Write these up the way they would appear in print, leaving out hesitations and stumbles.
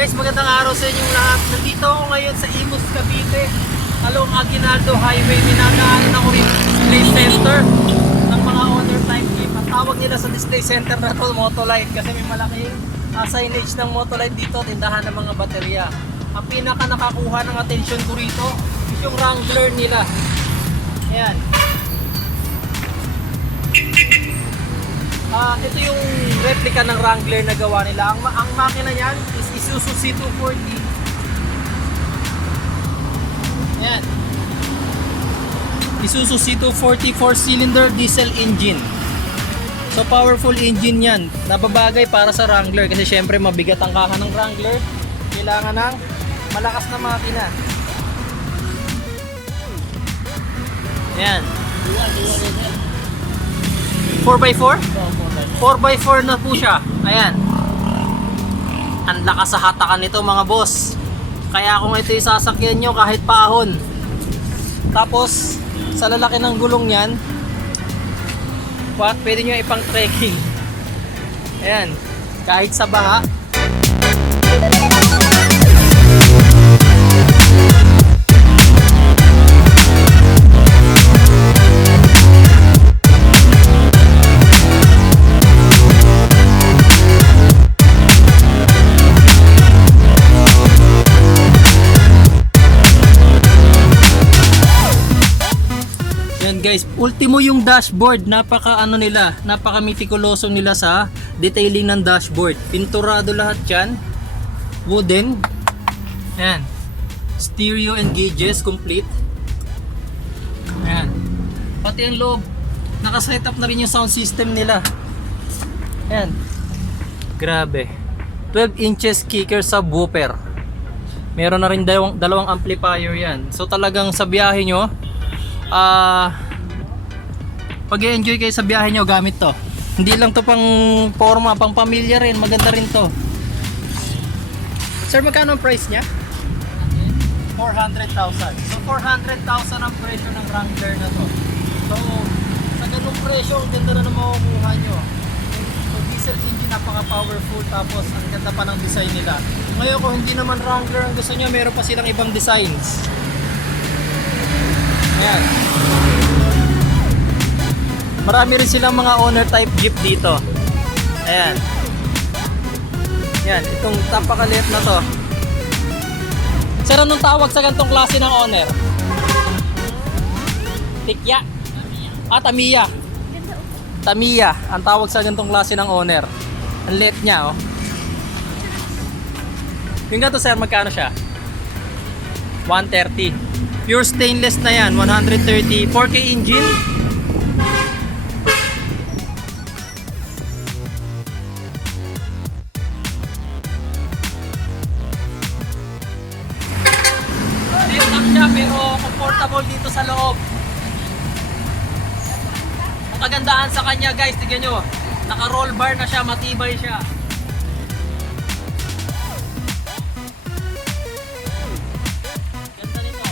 Guys, magandang araw sa inyong lahat. Nandito ako ngayon sa Imus Cavite, along Aguinaldo Highway. Minadaanan ako rin display center ng mga owner type jeep. Ang tawag nila sa display center na to, Motolite, kasi may malaking signage ng Motolite dito, tindahan ng mga baterya. Ang pinaka nakakuha ng atensyon ko rito is yung Wrangler nila. Ayan. Ito yung replica ng Wrangler na gawa nila. Ang makina niyan is Isuzu C240. Ayan. Isuzu C240 4-cylinder diesel engine. So powerful engine yan. Nababagay para sa Wrangler kasi syempre mabigat ang kaha ng Wrangler. Kailangan ng malakas na makina. Ayan. 4x4? 4x4 na po siya. Ayan. Ang lakas sa hatakan nito mga boss. Kaya kung ito isasakyan nyo kahit paahon. Tapos sa lalaki ng gulong yan, pwede nyo ipang trekking. Ayan. Kahit sa baha. Guys, ultimo yung dashboard, napaka meticuloso nila sa detailing ng dashboard. Pinturado lahat yan, wooden. Ayan, stereo and gauges complete. Ayan, pati ang loob nakaset up na rin yung sound system nila. Ayan, grabe, 12 inches kicker subwoofer. Meron na rin dalawang amplifier yan. So talagang sa biyahe nyo, pag-enjoy kayo sa biyahe nyo, gamit to. Hindi lang to pang forma, pang pamilya rin, maganda rin to. Sir, magkano ang price niya? 400,000. So 400,000 ang presyo ng Wrangler na to. So sa ganung presyo, ang ganda na makukuha nyo. Yung diesel engine, napaka powerful, tapos ang ganda pa ng design nila. Ngayon kung hindi naman Wrangler ang gusto nyo, meron pa silang ibang designs. Ayan. Marami rin silang mga owner type jeep dito. Ayan. Ayan, itong napakaliit na to. Sir, anong tawag sa ganitong klase ng owner? Tikya? Tamiya. Tamiya, ang tawag sa ganitong klase ng owner. Ang liit niya, oh. Yung ganito, sir, magkano siya? 130. Pure stainless na yan, 130. 4K engine. Pero comfortable dito sa loob. Ang kagandahan sa kanya, guys, tignan nyo, naka roll bar na siya, matibay siya. Ganda nito.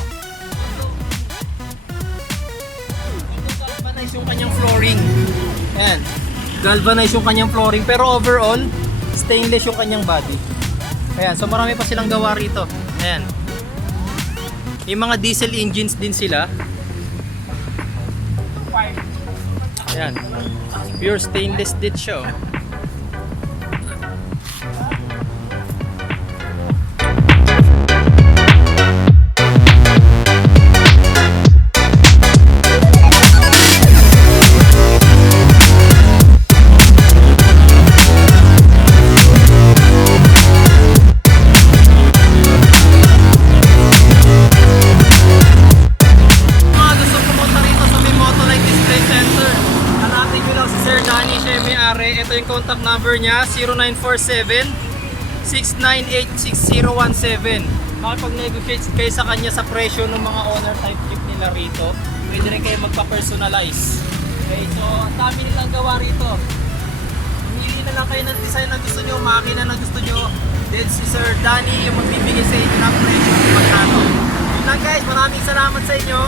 Galvanize yung kanyang flooring. Ayan, galvanize yung kanyang flooring, pero overall stainless yung kanyang body. Ayan, so marami pa silang gawa rito. Ayan, yung mga diesel engines din sila. Ayan, pure stainless din siya, oh. Ito yung contact number niya, 0947-698-6017. Makipag-negotiate kayo sa kanya sa presyo ng mga owner type jeep nila rito. Pwede rin kayo magpa-personalize. Okay, so ang dami nilang gawa rito. Pumili na lang kayo ng design na gusto nyo, makina na gusto nyo. Then si Sir Danny yung magbibigay sa inyo ng presyo ng magkano. Yun lang guys, maraming salamat sa inyo.